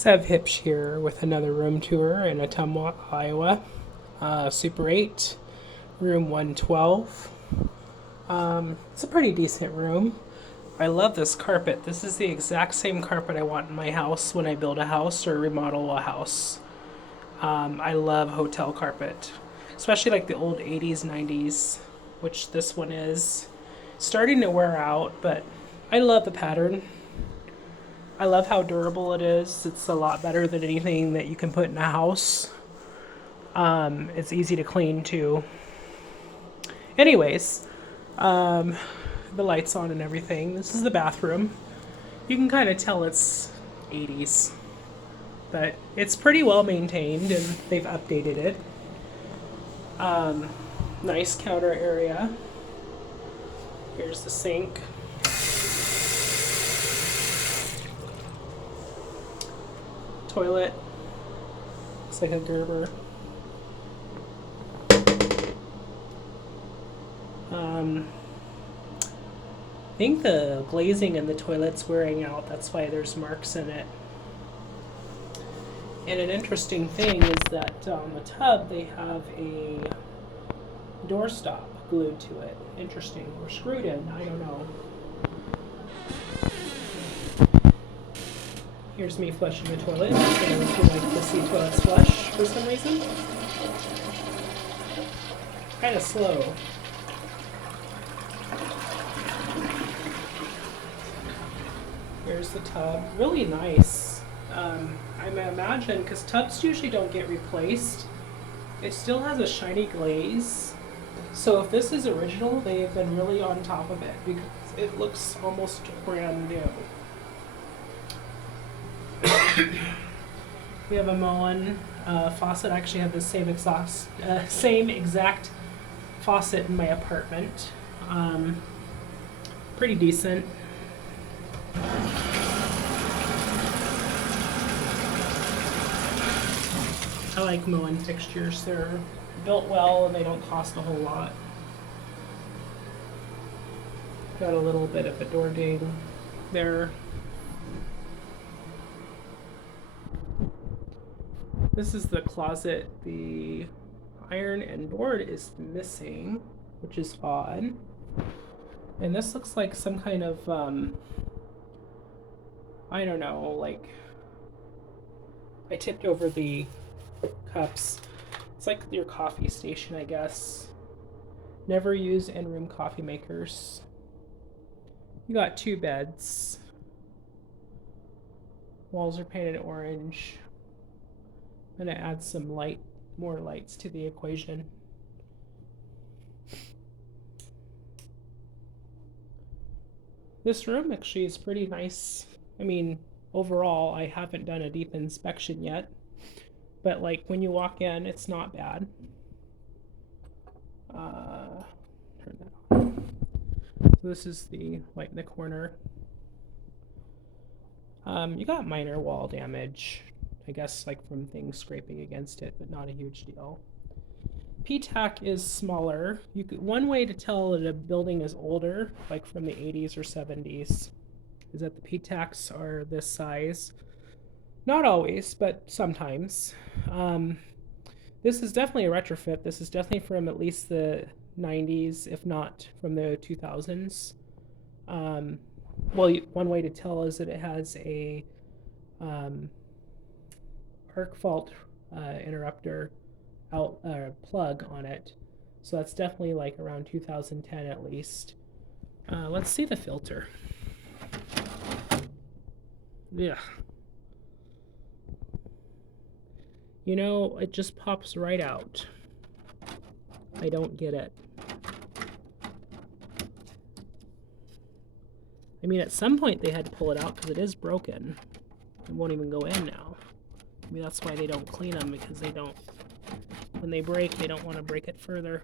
Sev Hipsch here with another room tour in Ottumwa, Iowa. Super 8, room 112. It's a pretty decent room. I love this carpet. This is the exact same carpet I want in my house when I build a house or remodel a house. I love hotel carpet, especially like the old 80s, 90s, which this one is. Starting to wear out, but I love the pattern. I love how durable it is. It's a lot better than anything that you can put in a house. It's easy to clean too. Anyways, the lights on and everything. This is the bathroom. You can kind of tell it's 80s, but it's pretty well maintained and they've updated it. Nice counter area. Here's the sink. Toilet. Looks like a Gerber. I think the glazing in the toilet's wearing out. That's why there's marks in it. And an interesting thing is that on the tub they have a doorstop glued to it. Interesting. Or screwed in. I don't know. Here's me flushing the toilet. I like to see toilets flush for some reason. Kind of slow. Here's the tub. Really nice. I imagine, because tubs usually don't get replaced, it still has a shiny glaze. So if this is original, they have been really on top of it because it looks almost brand new. We have a Moen faucet. I actually have the same exact faucet in my apartment. Pretty decent. I like Moen fixtures. They're built well and they don't cost a whole lot. Got a little bit of a door ding there. This is the closet. The iron and board is missing, which is odd. And this looks like some kind of, I don't know, like, I tipped over the cups. It's like your coffee station, I guess. Never use in-room coffee makers. You got 2 beds. Walls are painted orange. I'm gonna add some more lights to the equation. This room actually is pretty nice. I mean, overall, I haven't done a deep inspection yet, but like when you walk in, it's not bad. Turn that on. So this is the light in the corner. You got minor wall damage, I guess, like from things scraping against it, but not a huge deal. P-tack is smaller. One way to tell that a building is older, like from the 80s or 70s, is that the P-tacks are this size. Not always, but sometimes. This is definitely a retrofit. This is definitely from at least the 90s, if not from the 2000s. Well, one way to tell is that it has a arc fault interrupter plug on it. So that's definitely like around 2010 at least. Let's see the filter. Yeah. You know, it just pops right out. I don't get it. I mean, at some point they had to pull it out because it is broken. It won't even go in now. I mean, that's why they don't clean them, because they don't, when they break, they don't want to break it further.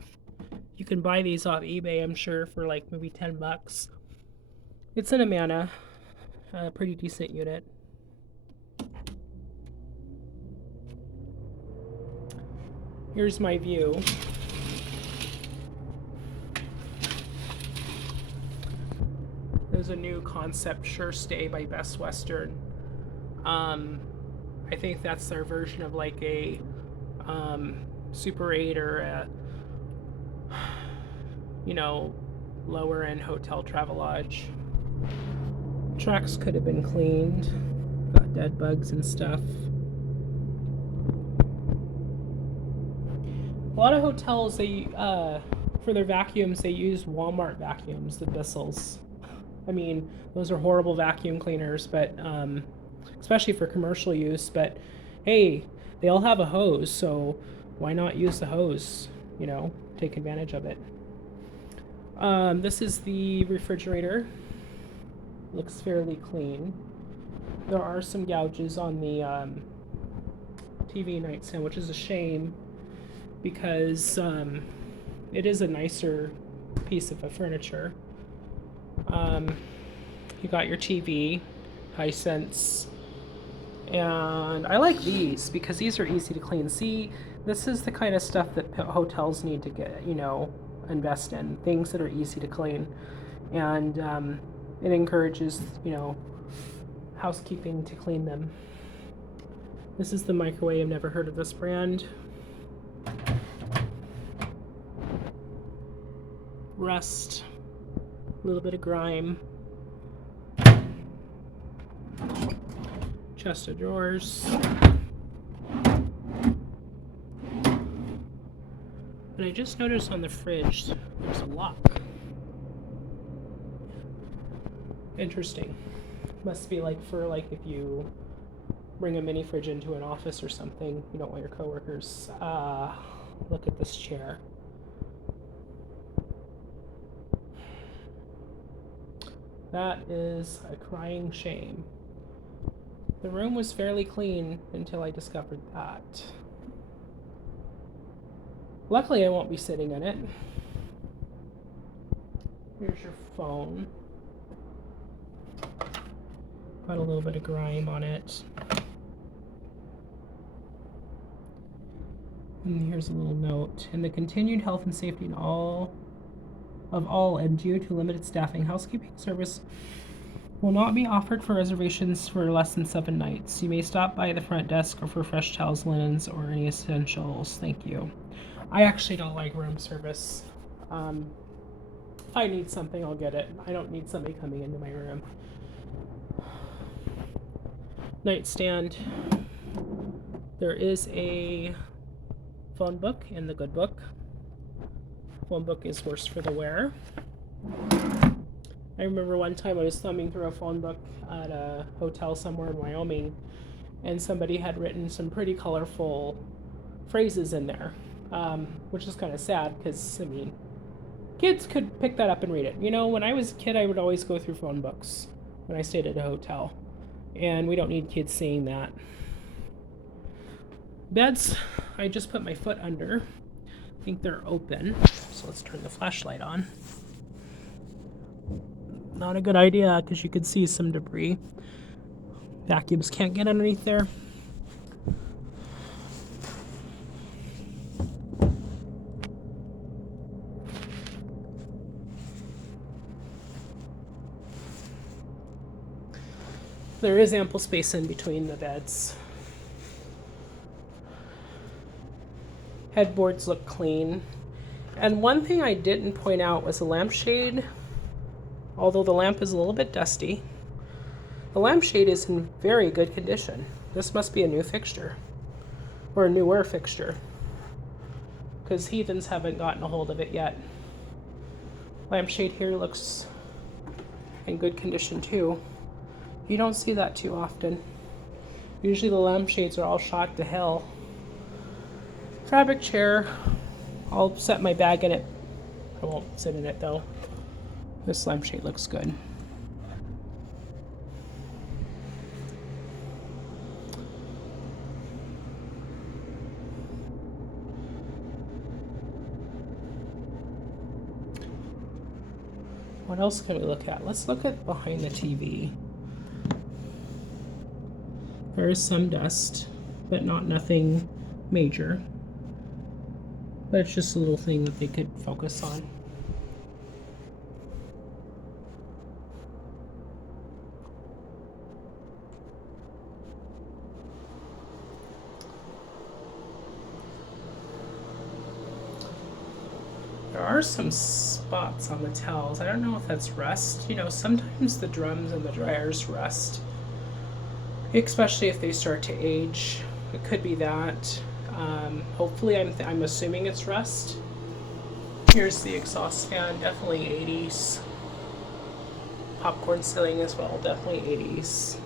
You can buy these off eBay, I'm sure, for like maybe 10 bucks. It's an Amana, a pretty decent unit. Here's my view. There's a new concept, Sure Stay by Best Western. I think that's their version of like a Super 8 or a, you know, lower end hotel travel lodge. Tracks could have been cleaned. Got dead bugs and stuff. A lot of hotels, they for their vacuums, they use Walmart vacuums, the Bissels. I mean, those are horrible vacuum cleaners, but especially for commercial use. But hey, they all have a hose, so why not use the hose? You know, take advantage of it. This is the refrigerator. Looks fairly clean. There are some gouges on the TV nightstand, which is a shame because it is a nicer piece of furniture. You got your TV, Hisense, and I like these because these are easy to clean. See, this is the kind of stuff that hotels need to get, you know, invest in, things that are easy to clean, and it encourages, you know, housekeeping to clean them. This is the microwave. I've never heard of this brand. Rust, a little bit of grime. Chest of drawers. And I just noticed on the fridge there's a lock. Interesting. Must be like for like if you bring a mini fridge into an office or something, you don't want your coworkers. Look at this chair. That is a crying shame. The room was fairly clean until I discovered that. Luckily, I won't be sitting in it. Here's your phone. Got a little bit of grime on it. And here's a little note. In the continued health and safety of all and due to limited staffing, housekeeping service will not be offered for reservations for less than 7 nights. You may stop by the front desk or for fresh towels, linens, or any essentials. Thank you. I actually don't like room service. If I need something, I'll get it. I don't need somebody coming into my room. Nightstand. There is a phone book in the good book. Phone book is worse for the wear. I remember one time I was thumbing through a phone book at a hotel somewhere in Wyoming, and somebody had written some pretty colorful phrases in there, which is kind of sad because, I mean, kids could pick that up and read it. You know, when I was a kid, I would always go through phone books when I stayed at a hotel, and we don't need kids seeing that. Beds, I just put my foot under. I think they're open, so let's turn the flashlight on. Not a good idea because you could see some debris. Vacuums can't get underneath there. There is ample space in between the beds. Headboards look clean. And one thing I didn't point out was the lampshade. Although the lamp is a little bit dusty, the lampshade is in very good condition. This must be a new fixture, or a newer fixture, because heathens haven't gotten a hold of it yet. Lampshade here looks in good condition too. You don't see that too often. Usually the lampshades are all shot to hell. Fabric chair. I'll set my bag in it. I won't sit in it though. This lampshade looks good. What else can we look at? Let's look at behind the TV. There is some dust, but nothing major. But it's just a little thing that they could focus on. are some spots on the towels. I don't know if that's rust. You know, sometimes the drums and the dryers rust, especially if they start to age. It could be that. Hopefully, I'm assuming it's rust. Here's the exhaust fan, definitely 80s. Popcorn ceiling as well, definitely 80s.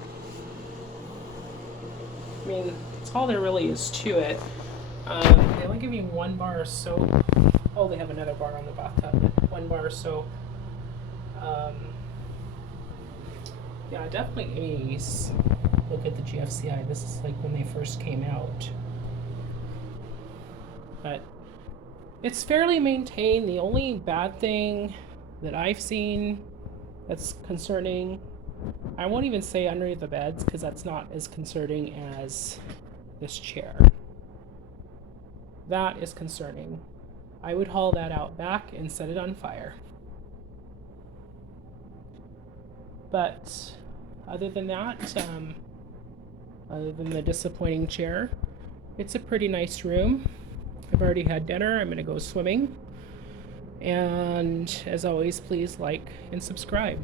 I mean, that's all there really is to it. They only give you 1 bar of soap. Oh, they have another bar on the bathtub. 1 bar of soap. Yeah, definitely 80s. Look at the GFCI. This is like when they first came out. But it's fairly maintained. The only bad thing that I've seen that's concerning, I won't even say under the beds because that's not as concerning as this chair. That is concerning. I would haul that out back and set it on fire. But other than that, other than the disappointing chair, it's a pretty nice room. I've already had dinner. I'm going to go swimming. And as always, please like and subscribe.